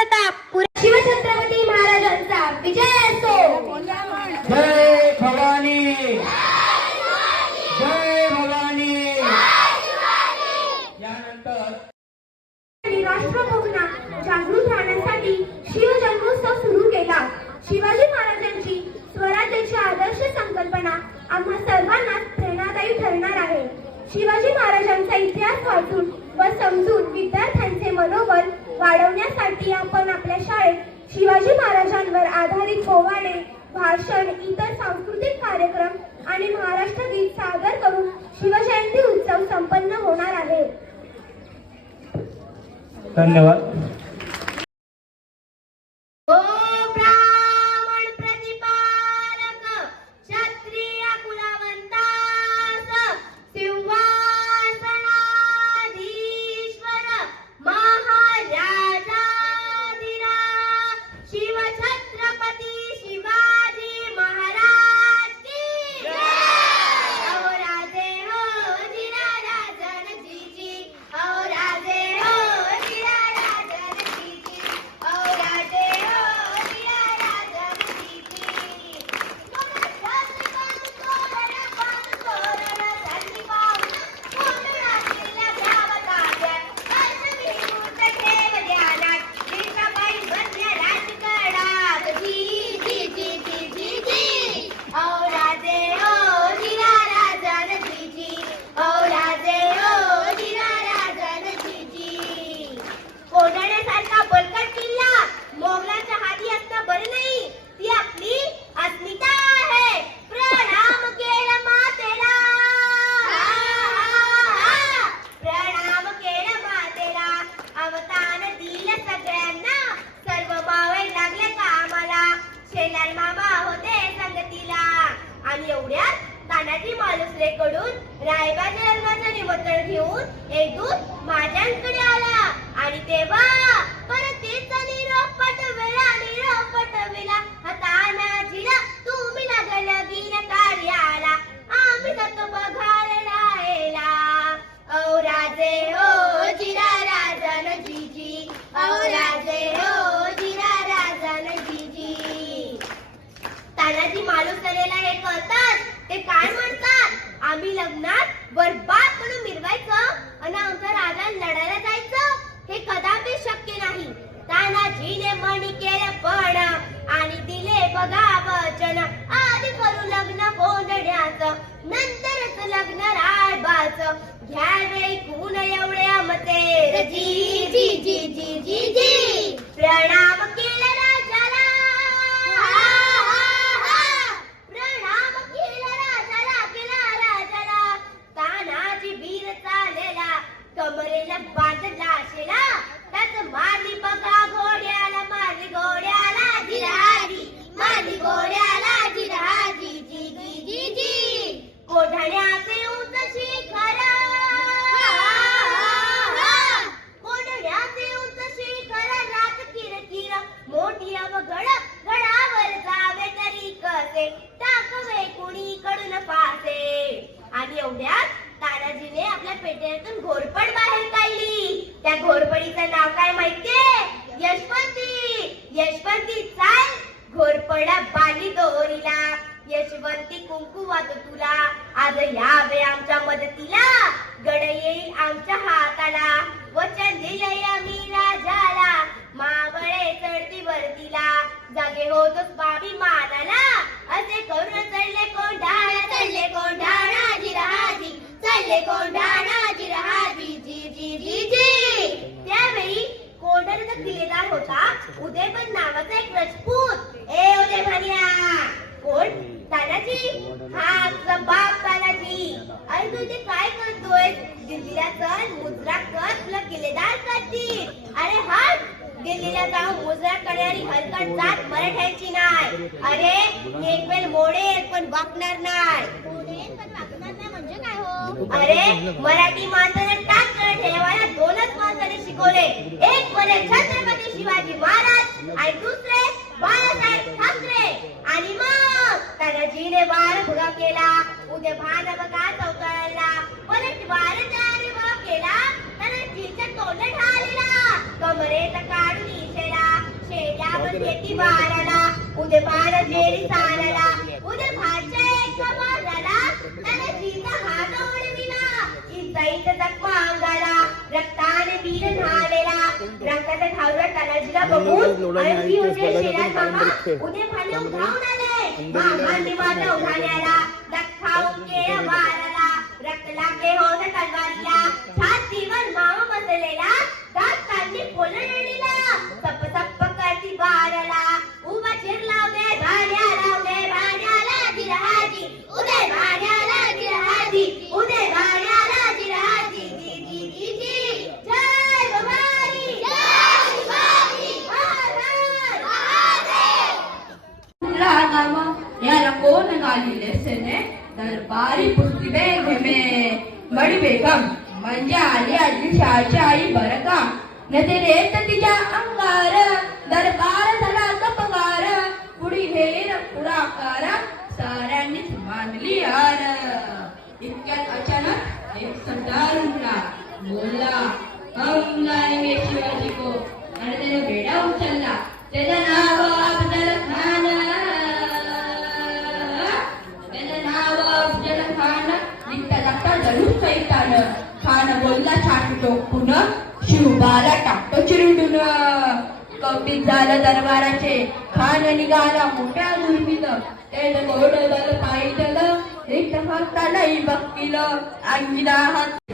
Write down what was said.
प्रताप शिवछत्रपती महाराजांचा विजय असो. जय भवानी, जय भवानी. यानंतर राष्ट्रभोगना जागृत राहण्यासाठी शिवजन्मोत्सव सुरू केला. शिवाजी महाराजांची स्वराज्याची आदर्श संकल्पना आम्हा सर्वांनाच प्रेरणादायी ठरणार आहे. शिवाजी महाराजांचा इतिहास वाचून व समजून विद्यार्थ्यांचे मनोबल वाढवण्यासाठी आपण आपल्या शाळेत शिवाजी महाराजांवर आधारित पोवाडे, भाषण, इतर सांस्कृतिक कार्यक्रम आणि महाराष्ट्र गीत सादर करून शिवजयंती उत्सव संपन्न होणार आहे. धन्यवाद. रायबाच्या लग्नाचं निमंत्रण घेऊन एक दूत माझ्यांकडे आला आणि तेव्हा परत तेच निरोप पटविला हाताना जिला तुम्ही लागला गीन कार्याला आम्ही जातो बघायला यायला. औ राजे हो जिरा राजन जीजी, औ राजे हो जिरा राजन जीजी. तानाजी मालुसरेला हे कळतात ते काय म्हणतात, आम्ही लग्नात बरबाद म्हणून मिरवायचं आणि आमचा राजा लढायला जायचं हे कदापि शक्य नाही. तानाजीने मणी केलं पण आणि दिले बघा वचन, आधी करू लग्न कोंडण्याचं नंतरच लग्न राळबाचं. घ्यावे कोण एवढे आमचे जी जी जी जी जी जी. प्रणाम केला राजाला, प्रणाम केला राजाला, केला राजाला. तानाजी वीर चालेला कमरेला बांधला शेला, त्याच मारली बघा घोड्याला, मारली घोड्याला जिरहारी, मारली घोड्याला जिरहारी जी जी जी जी. कोढण्याचे उंच शिखर, कोढण्याचे उंच शिखर, रात किरकिर मोठी अवघड, गडावर जावे तरी कसे, टाकवे कुणीकडून फासे. आणि एवढ्यात तानाजीने आपल्या पेट्यातून घोरपड बाहेर काढली. त्या घोरपडीचं नाव काय माहितीये? यशवंती. यशवंती चाल घोरपडा बाली दोरीला, यशवंती कुंकू वाहतो तुला, आज यावे आमच्या मदतीला, गड येईल आमच्या हाताला, वचन दिलंय आम्ही राजाला, मावळे चढती वरतीला, जागे होतोस बाबी मानाला, असे करून चढले कोंढाणा, चढले कोंढाणा जिरहाजी, चढले कोंढाणा जिरहाजी जी जी जी जी. त्यावेळी कोंढाण्याचा किल्लेदार होता उदयभन नावाचा एक राजपूत. ए उदयभनिया, कोण? तानाजी. हा तुझा बाप तानाजी. अरे तू इथे काय करतोय? दिल्लीला चल, मुजरा कर, तुला किल्लेदार करतील. अरे हट, दिल्लीला जाऊन मुजरा करणारी हलकट जात मराठ्यांची नाही. अरे एक वेळ मोडेल पण वाकणार नाही. म्हणजे काय हो? अरे मराठी माणसाने टाक ठेवायला दोनच माणसाने शिकवले, एक म्हणजे छत्रपती शिवाजी महाराज आणि दुसरे बाळासाहेब ठाकरे. आणि मग तानाजीने वार भुगा केला, उद्या भान बघा चौकाळला, परत वारचा केला, तानाजीच्या तोंडात आलेला, कमरेत काढून इशेला, घेती बाराला उदे पार जेरी साराला उदे भाच्या एका माराला त्याने जीचा हात ओढविला इजाईत जखमा अंगाला रक्ताने वीर न्हालेला रक्ताचा ठावरा तानाजीला बघून अळसी होते शेरात मामा उदे भाले उधावून आले मामांनी माझा उधाण्याला दख्खावून केळ बाराला रक्त लागे होत तलवारीला छातीवर मामा बसलेला दात काढली पोलंडीला सप सप करती बाराला उभा चिरला उदे भाण्याला जिरहाजी उदे भाण्याला जिरहाजी उदे भाण्याला जिरहाजी जी जी जी जी जय भवानी महाराज याला कोण घालिले सेने दरबारी पुस्तिबे घेमे बडी बेगम म्हणजे आली आजी शाळेची आई बरं का न ते रेत तिच्या अंगार दरबार झाला कपगार पुढी हेर पुढाकार साऱ्यांनीच मानली यार इतक्यात अचानक एक सरदार उठला बोलला हम लाएंगे शिवाजी को आणि त्याने बेडा उचलला त्याचं नाव अफजल खान खान बोलला छाती टोकून शिवबाला टाकतो चिरडून कौतिक झालं दरबाराचे खान निघाला मोठ्या दुर्मित ते गोड झालं पायी झालं एक हातालाही बघिलं अंगिला हात